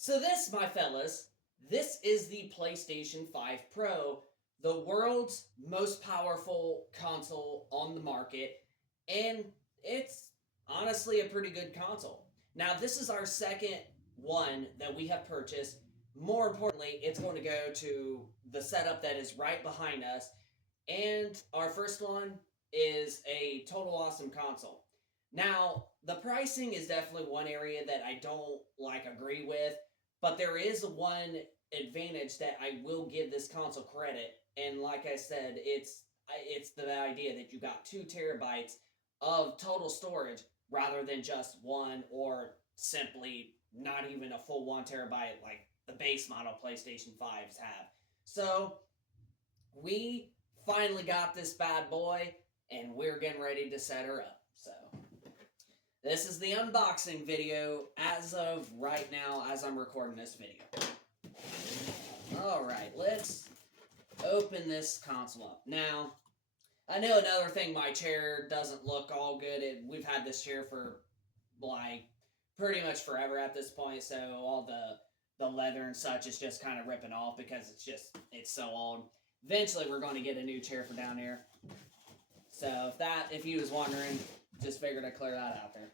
So this, my fellas, this is the PlayStation 5 Pro, the world's most powerful console on the market, and it's honestly a pretty good console. Now, this is our second one that we have purchased. More importantly, it's going to go to the setup that is right behind us, and our first one is a total awesome console. Now, the pricing is definitely one area that I don't agree with, but there is one advantage that I will give this console credit, and like I said, it's the idea that you got 2 terabytes of total storage rather than just one, or simply not even a full 1 terabyte like the base model PlayStation 5s have. So we finally got this bad boy, and we're getting ready to set her up. So this is the unboxing video as of right now as I'm recording this video. Alright, let's open this console up. Now, I know another thing, my chair doesn't look all good. We've had this chair for pretty much forever at this point, so all the leather and such is just kind of ripping off because it's so old. Eventually we're going to get a new chair for down here. So if you was wondering, just figured I'd clear that out there.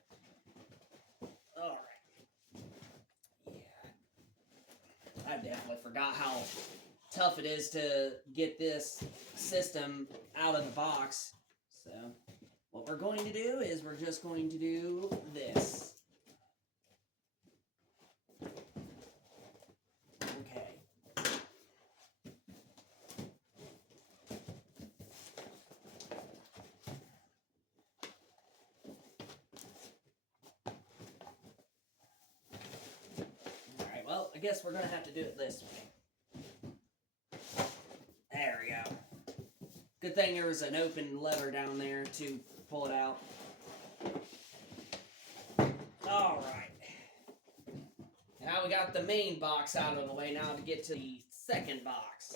Alright. Yeah. I definitely forgot how tough it is to get this system out of the box. So what we're going to do is we're just going to do this. Okay. Alright, well, I guess we're going to have to do it this way. There we go. Good thing there was an open lever down there to pull it out. Alright. Now we got the main box out of the way. Now to get to the second box.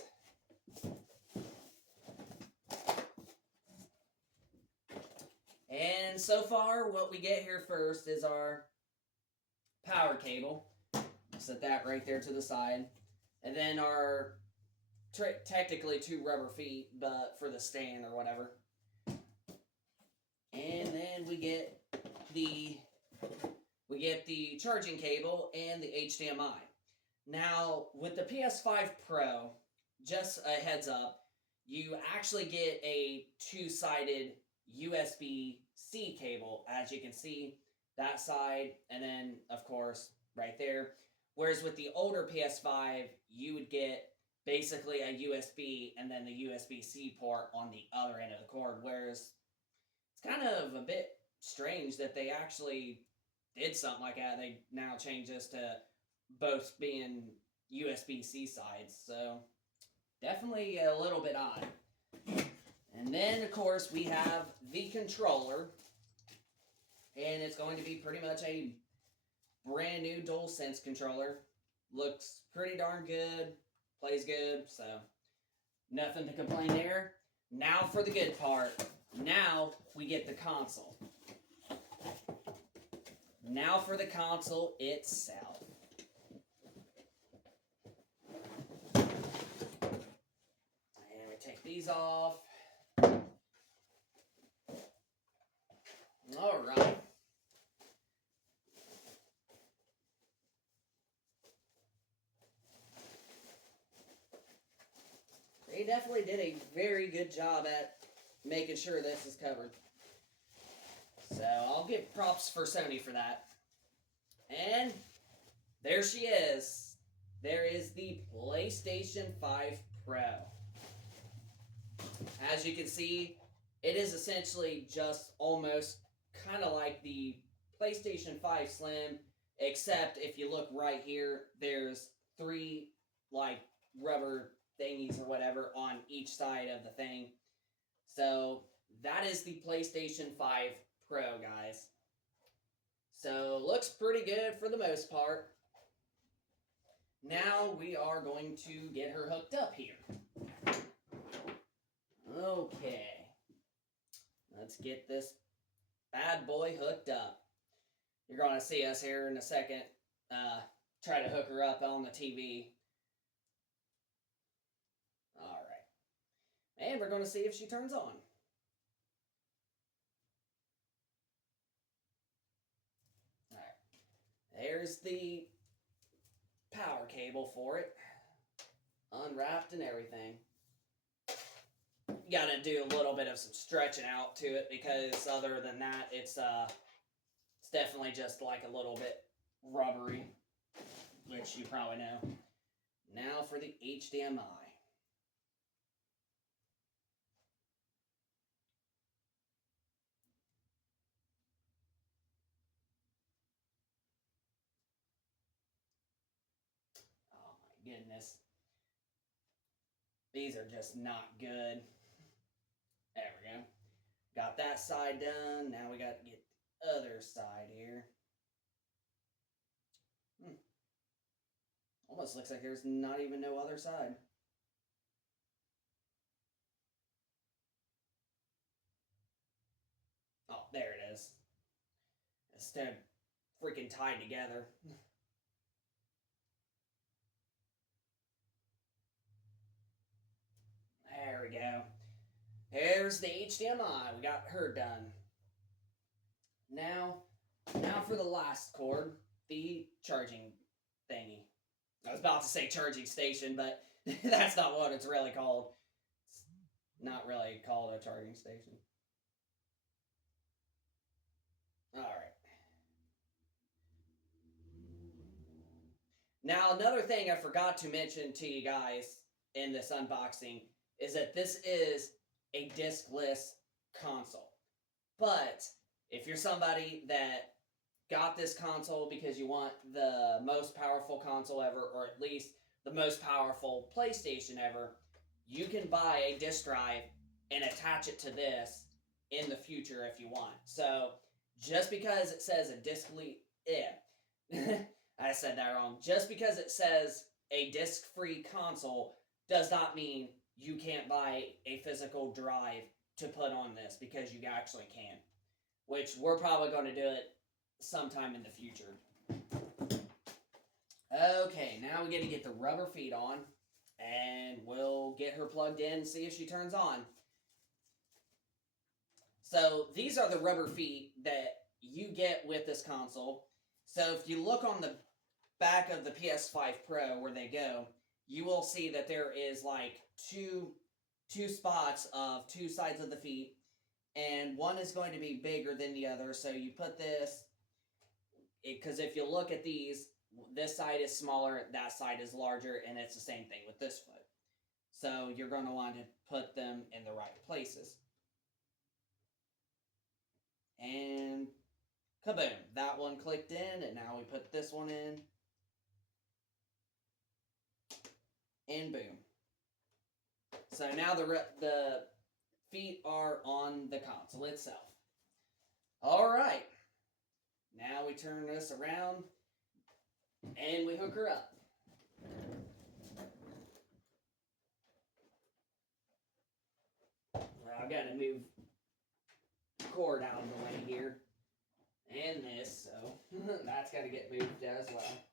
And so far, what we get here first is our power cable. Set that right there to the side. And then our technically 2 rubber feet, but for the stand or whatever. And then we get the charging cable and the HDMI. Now, with the PS5 Pro, just a heads up, you actually get a 2-sided USB-C cable, as you can see, that side, and then, of course, right there. Whereas with the older PS5, you would get basically a USB and then the USB-C port on the other end of the cord, whereas it's kind of a bit strange that they actually did something like that. They now changed this to both being USB-C sides, so definitely a little bit odd. And then, of course, we have the controller, and it's going to be pretty much a brand new DualSense controller. Looks pretty darn good, plays good, so nothing to complain there. Now for the good part. Now we get the console. Now for the console itself. And we take these off. Alright. They definitely did a very good job at making sure this is covered. So I'll give props for Sony for that. And there she is. There is the PlayStation 5 Pro. As you can see, it is essentially just almost kind of like the PlayStation 5 Slim, except if you look right here, there's 3 rubber thingies or whatever on each side of the thing. So that is the PlayStation 5 Pro, guys. So looks pretty good for the most part. Now we are going to get her hooked up here. Okay. Let's get this bad boy hooked up. You're going to see us here in a second try to hook her up on the TV. All right. And we're going to see if she turns on. All right. There's the power cable for it. Unwrapped and everything. You gotta do a little bit of some stretching out to it because other than that, it's definitely just like a little bit rubbery, which you probably know. Now for the HDMI. Oh my goodness. These are just not good. There we go. Got that side done. Now we got to get the other side here. Almost looks like there's not even no other side. Oh, there it is. Instead of freaking tied together. There we go. There's the HDMI. We got her done. Now for the last cord, the charging thingy. I was about to say charging station, but that's not what it's really called. It's not really called a charging station. All right. Now, another thing I forgot to mention to you guys in this unboxing is that this is a discless console. But if you're somebody that got this console because you want the most powerful console ever, or at least the most powerful PlayStation ever, you can buy a disc drive and attach it to this in the future if you want. So just because it says a I said that wrong. Just because it says a disc-free console does not mean you can't buy a physical drive to put on this, because you actually can. Which we're probably going to do it sometime in the future. Okay, now we get to get the rubber feet on, and we'll get her plugged in and see if she turns on. So these are the rubber feet that you get with this console. So if you look on the back of the PS5 Pro where they go, you will see that there is like two spots of two sides of the feet, and one is going to be bigger than the other. So you put this, because if you look at these, this side is smaller, that side is larger, and it's the same thing with this foot. So you're going to want to put them in the right places. And kaboom, that one clicked in, and now we put this one in. And boom. So now the feet are on the console itself. All right. Now we turn this around and we hook her up. Well, I've got to move the cord out of the way here. And this, so that's got to get moved as well.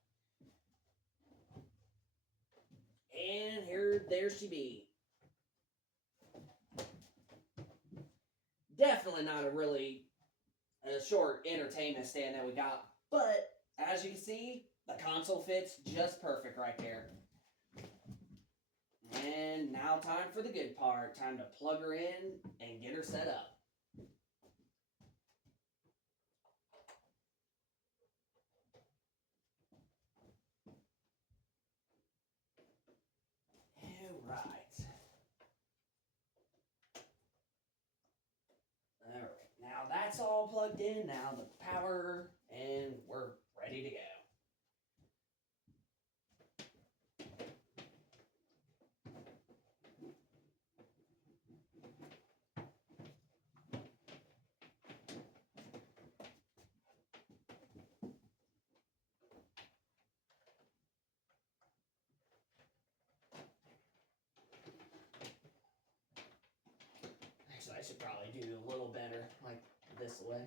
And there she be. Definitely not a really short entertainment stand that we got, but as you can see, the console fits just perfect right there. And now time for the good part. Time to plug her in and get her set up. Alright, now that's all plugged in. Now the power, and we're ready to go. Actually, I should probably do a little better, like this way.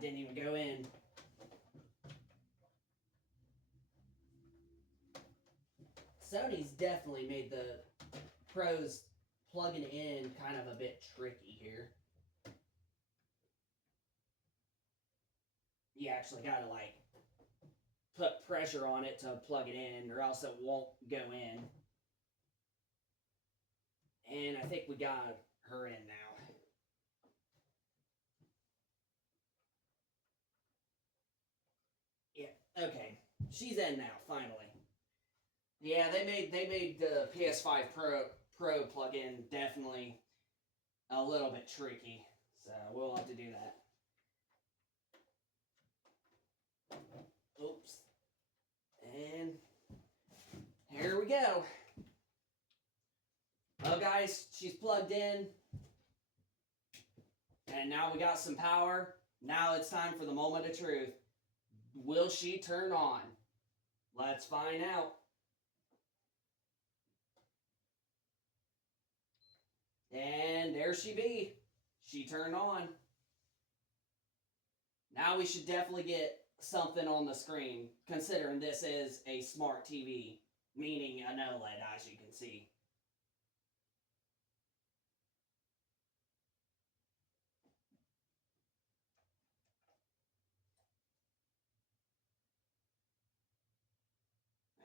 it didn't even go in. Sony's definitely made the Pros plugging in kind of a bit tricky here. You actually gotta like put pressure on it to plug it in, or else it won't go in. And I think we got her in now. Yeah, okay. She's in now, finally. Yeah, they made the PS5 Pro plug-in definitely a little bit tricky. So we'll have to do that. Oops. And here we go. Well, guys, she's plugged in. And now we got some power. Now it's time for the moment of truth. Will she turn on? Let's find out. And there she be. She turned on. Now we should definitely get something on the screen, considering this is a smart TV, meaning an OLED, as you can see.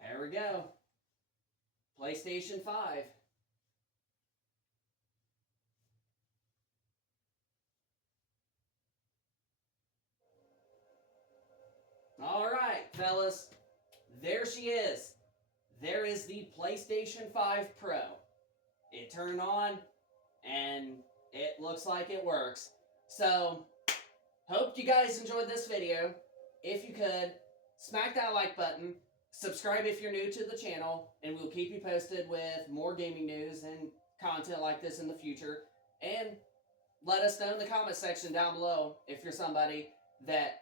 There we go. PlayStation 5. Alright, fellas. There she is. There is the PlayStation 5 Pro. It turned on, and it looks like it works. So, hope you guys enjoyed this video. If you could, smack that like button. Subscribe if you're new to the channel, and we'll keep you posted with more gaming news and content like this in the future. And let us know in the comment section down below if you're somebody that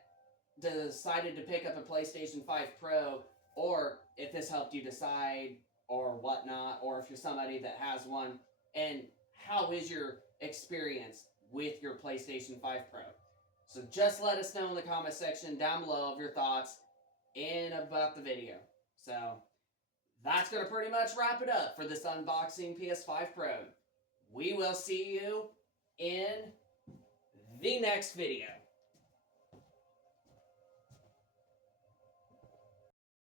decided to pick up a PlayStation 5 Pro, or if this helped you decide or whatnot, or if you're somebody that has one, and how is your experience with your PlayStation 5 Pro. So just let us know in the comment section down below of your thoughts and about the video. So that's going to pretty much wrap it up for this unboxing PS5 Pro. We will see you in the next video.